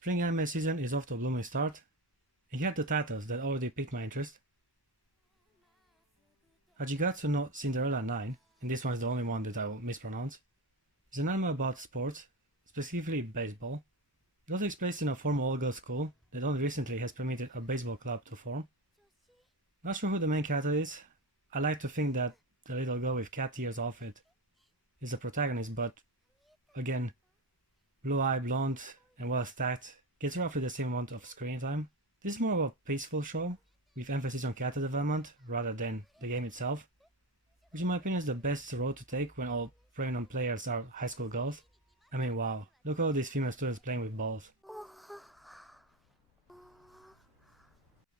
Spring anime season is off to a blooming start, and here are the titles that already piqued my interest. Hajigatsu no Cinderella 9, and this one is the only one that I will mispronounce, is an anime about sports, specifically baseball. It all takes place in a former all-girls school that only recently has permitted a baseball club to form. Not sure who the main character is. I like to think that the little girl with cat ears outfit is the protagonist, but again, blue-eyed, blonde, and well-stacked, gets roughly the same amount of screen time. This is more of a peaceful show, with emphasis on character development rather than the game itself, which in my opinion is the best road to take when all prominent players are high school girls. I mean, wow, look at all these female students playing with balls.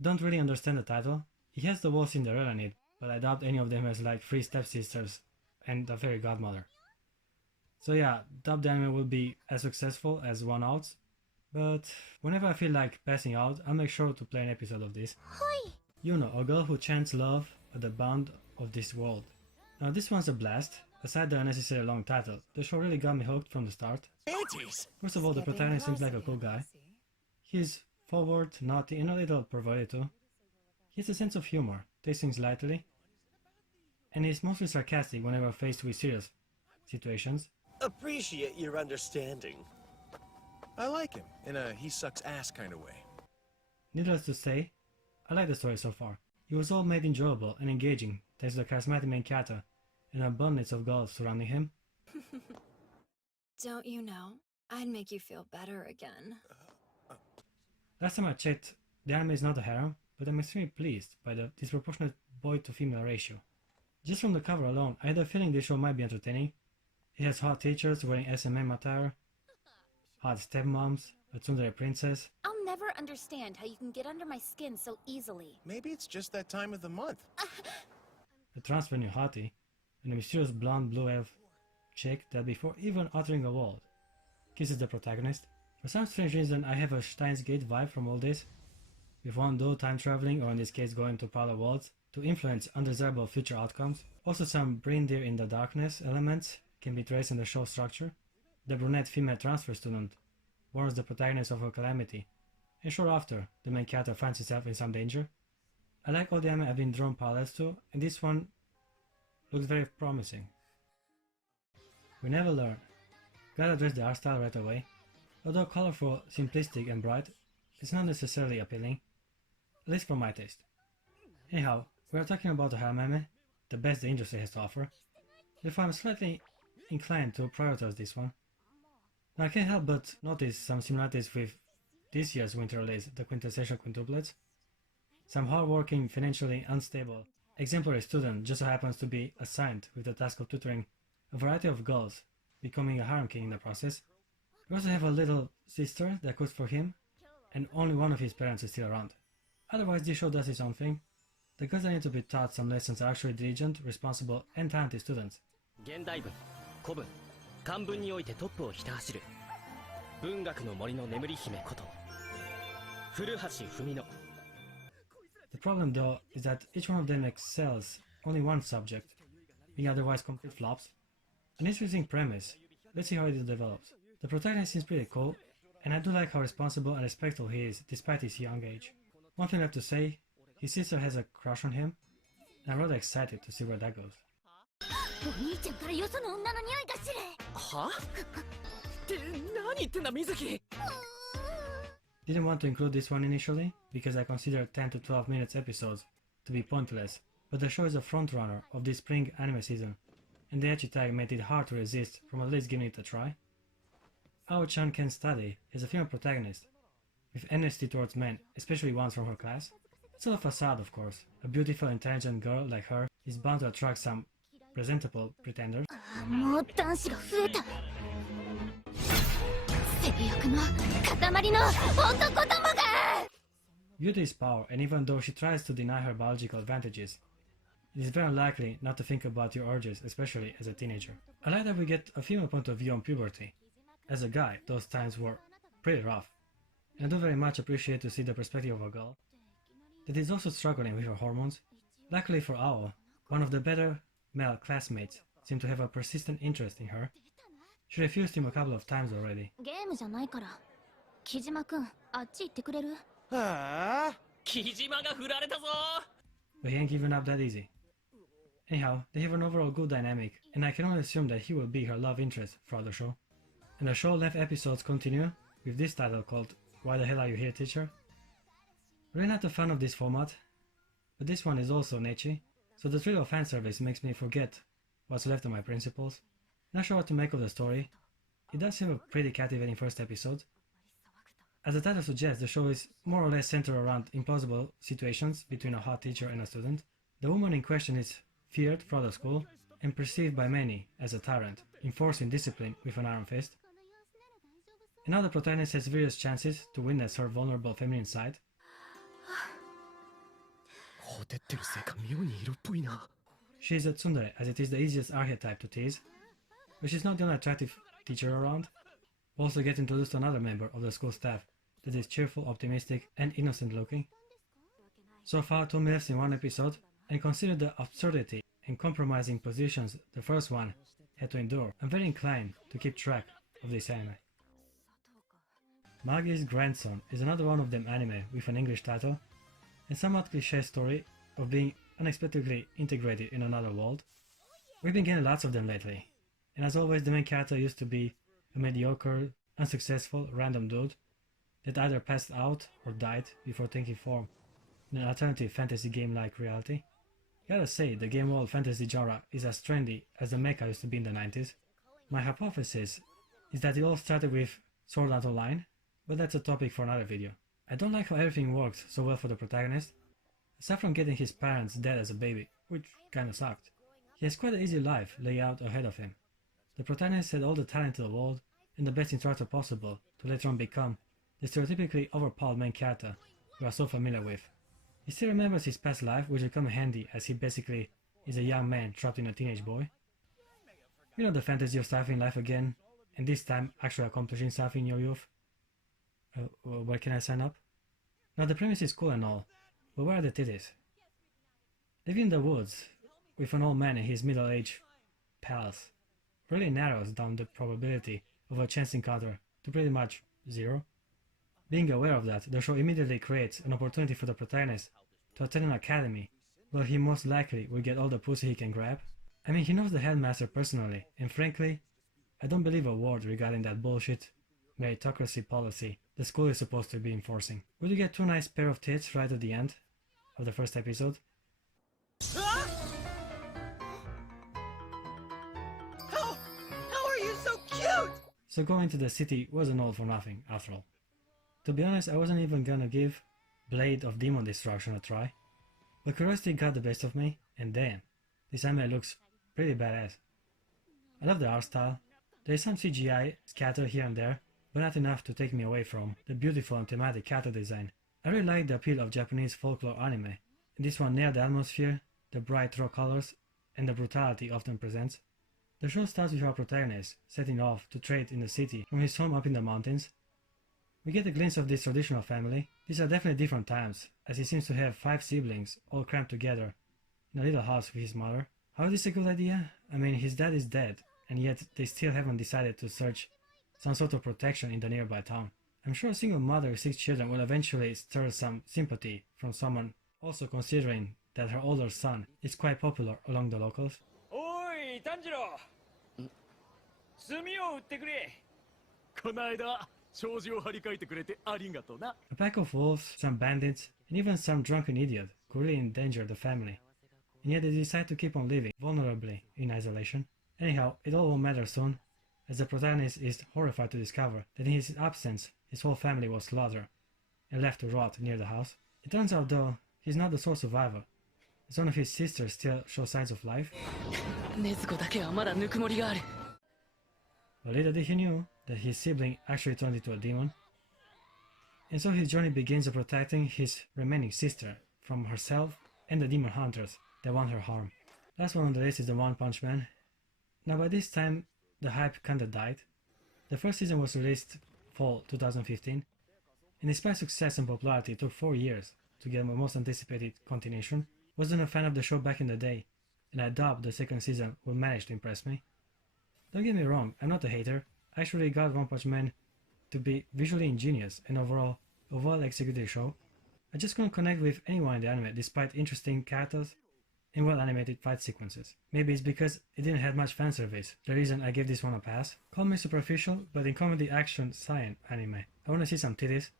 Don't really understand the title. It has the word Cinderella in it, but I doubt any of them has like 3 stepsisters and a fairy godmother. So yeah, doubt the anime will be as successful as One Out, but whenever I feel like passing out, I'll make sure to play an episode of this. You know, a girl who chants love at the bound of this world. Now this one's a blast. Aside the unnecessary long title, the show really got me hooked from the start. First of all, the protagonist seems like a cool guy. He's forward, naughty, and a little perverted too. He has a sense of humor, takes things lightly, and he's mostly sarcastic whenever faced with serious situations. Appreciate your understanding. I like him, in a he sucks ass kind of way. Needless to say, I like the story so far. It was all made enjoyable and engaging thanks to the charismatic main character and an abundance of girls surrounding him. Don't you know? I'd make you feel better again. Last time I checked, the anime is not a harem, but I'm extremely pleased by the disproportionate boy-to-female ratio. Just from the cover alone, I had a feeling this show might be entertaining. It has hot teachers wearing S&M attire, hot stepmoms, a tsundere princess. I'll never understand how you can get under my skin so easily. Maybe it's just that time of the month. A transfer new hottie, and a mysterious blonde blue elf chick that before even uttering a word, kisses the protagonist. For some strange reason I have a Steins Gate vibe from all this, with one dude time traveling, or in this case going to parallel worlds, to influence undesirable future outcomes. Also some reindeer in the darkness elements can be traced in the show structure. The brunette female transfer student warns the protagonist of her calamity, and short after, the main character finds himself in some danger. I like all the anime I've been drawn parallels to, and this one looks very promising. We never learn. Gotta address the art style right away. Although colorful, simplistic and bright, it's not necessarily appealing, at least for my taste. Anyhow, we are talking about a harem anime, the best the industry has to offer, therefore I'm slightly inclined to prioritize this one. Now I can't help but notice some similarities with this year's winter release, the quintessential quintuplets. Some hardworking, financially unstable, exemplary student just so happens to be assigned with the task of tutoring a variety of girls, becoming a harem king in the process. We also have a little sister that cooks for him, and only one of his parents is still around. Otherwise this show does its own thing. The girls that need to be taught some lessons are actually diligent, responsible, and talented students. 現代文、古文、漢文においてトップをひた走る文学の森の眠り姫こと古橋文乃。 The problem though is that each one of them excels only one subject, being otherwise complete flops. An interesting premise. Let's see how it develops. The protagonist seems pretty cool, and I do like how responsible and respectful he is despite his young age. One thing I have to say, his sister has a crush on him, and I'm rather excited to see where that goes. お兄ちゃんからよその女の匂いがする。は？って何言ってんだ水木。 Didn't want to include this one initially, because I consider 10 to 12 minutes episodes to be pointless, but the show is a frontrunner of this spring anime season, and the ecchi tag made it hard to resist from at least giving it a try. Ao-chan can study as a female protagonist, with honesty towards men, especially ones from her class. It's all a facade, of course. A beautiful, intelligent girl like her is bound to attract some presentable pretenders. もう男子が増えた。性欲の塊の男どもが。 Beauty is power, and even though she tries to deny her biological advantages, it is very unlikely not to think about your urges, especially as a teenager. I like that we get a female point of view on puberty. As a guy, those times were pretty rough, and I do very much appreciate to see the perspective of a girl that is also struggling with her hormones. Luckily for Ao, one of the better male classmates seemed to have a persistent interest in her. She refused him a couple of times already. ゲームじゃないから。木島くん、あっち行ってくれる？Ah, 木島が振られたぞ。 But he ain't giving up that easy. Anyhow, they have an overall good dynamic, and I can only assume that he will be her love interest throughout the show. And the show-length episodes continue with this title called Why the Hell Are You Here, Teacher? Really not a fan of this format, but this one is also ecchi, so the thrill of fanservice makes me forget what's left of my principles. Not sure what to make of the story. It does seem a pretty captivating first episode. As the title suggests, the show is more or less centered around implausible situations between a hot teacher and a student. The woman in question is feared throughout the school and perceived by many as a tyrant, enforcing discipline with an iron fist. And now the protagonist has various chances to witness her vulnerable feminine side. ほてってるせいか妙に色っぽいな。 She is a tsundere, as it is the easiest archetype to tease, but she's not the only attractive teacher around. We also get introduced to another member of the school staff that is cheerful, optimistic, and innocent looking. So far, 2 myths in one episode, and consider the absurdity and compromising positions the first one had to endure. I'm very inclined to keep track of this anime. Magi's Grandson is another one of them anime with an English title, and somewhat cliché story of being unexpectedly integrated in another world. We've been getting lots of them lately, and as always the main character used to be a mediocre, unsuccessful, random dude that either passed out or died before taking form in an alternative fantasy game-like reality. Gotta say, the game world fantasy genre is as trendy as the mecha used to be in the 90s. My hypothesis is that it all started with Sword Art Online, but that's a topic for another video. I don't like how everything works so well for the protagonist, aside from getting his parents dead as a baby, which kinda sucked. He has quite an easy life laid out ahead of him. The protagonist had all the talent in the world and the best instructor possible to later on become the stereotypically overpowered main character we are so familiar with. He still remembers his past life, which will come handy as he basically is a young man trapped in a teenage boy. You know the fantasy of starting life again, and this time actually accomplishing something in your youth. Where can I sign up? Now the premise is cool and all, but where are the titties? Living in the woods with an old man and his middle-aged pals really narrows down the probability of a chance encounter to pretty much zero. Being aware of that, the show immediately creates an opportunity for the protagonist to attend an academy where he most likely will get all the pussy he can grab. I mean, he knows the headmaster personally, and frankly, I don't believe a word regarding that bullshit meritocracy policy the school is supposed to be enforcing. Will you get 2 nice pair of tits right at the end of the first episode? How are you so cute? So going to the city wasn't all for nothing, after all. To be honest, I wasn't even gonna give Blade of Demon Destruction a try, but curiosity got the best of me, and damn, this anime looks pretty badass. I love the art style. There is some CGI scattered here and there, but not enough to take me away from the beautiful and thematic character design. I really like the appeal of Japanese folklore anime, and this one nailed the atmosphere, the bright raw colors, and the brutality often presents. The show starts with our protagonist setting off to trade in the city from his home up in the mountains. We get a glimpse of this traditional family. These are definitely different times, as he seems to have 5 siblings all crammed together in a little house with his mother. How is this a good idea? I mean, his dad is dead, and yet they still haven't decided to search some sort of protection in the nearby town. I'm sure a single mother with 6 children will eventually stir some sympathy from someone, also considering that her older son is quite popular among the locals. Oi, Tanjiro! 炭を売ってくれ。この間障子を張り替えてくれてありがとな。 A pack of wolves, some bandits, and even some drunken idiot could really endanger the family, and yet they decide to keep on living vulnerably in isolation. Anyhow, it all won't matter soon, as the protagonist is horrified to discover that in his absence his whole family was slaughtered and left to rot near the house. It turns out though, he's not the sole survivor, as one of his sisters still shows signs of life. 禰豆子だけはまだぬくもりがある。 But little did he knew that his sibling actually turned into a demon. And so his journey begins of protecting his remaining sister from herself and the demon hunters that want her harm. Last one on the list is the One Punch Man. Now by this time, the hype kinda died. The first season was released fall 2015, and despite success and popularity, it took 4 years to get my most anticipated continuation. Wasn't a fan of the show back in the day, and I doubt the second season will manage to impress me. Don't get me wrong, I'm not a hater. I actually got One Punch Man to be visually ingenious and overall a well-executed show, I just couldn't connect with anyone in the anime despite interesting characters and well-animated fight sequences. Maybe it's because it didn't have much fanservice, the reason I gave this one a pass. Call me superficial, but in comedy action science anime, I wanna see some titties.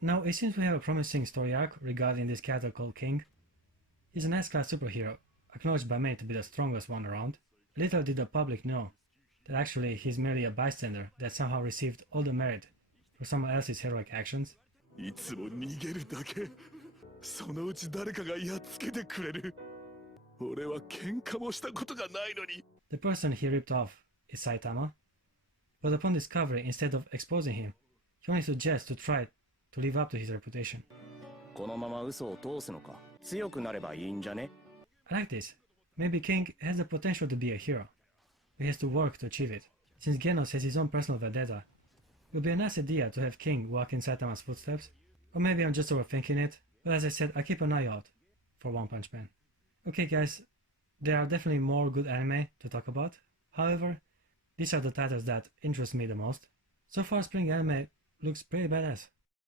Now it seems we have a promising story arc regarding this character called King. He's an S-class superhero, acknowledged by many to be the strongest one around. Little did the public know that actually he's merely a bystander that somehow received all the merit for someone else's heroic actions. いつも逃げるだけ。そのうち誰かがやっつけてくれる。俺は喧嘩もしたことがないのに。The person he ripped off is Saitama, but upon discovery, instead of exposing him, he only suggests to try to live up to his reputation. このまま嘘を通すのか。強くなればいいんじゃね。I like this. Maybe King has the potential to be a hero, but he has to work to achieve it. Since Genos has his own personal vendetta, it would be a nice idea to have King walk in Saitama's footsteps. Or maybe I'm just overthinking it, but as I said, I keep an eye out for One Punch Man. Okay guys, there are definitely more good anime to talk about. However, these are the titles that interest me the most. So far, spring anime looks pretty badass.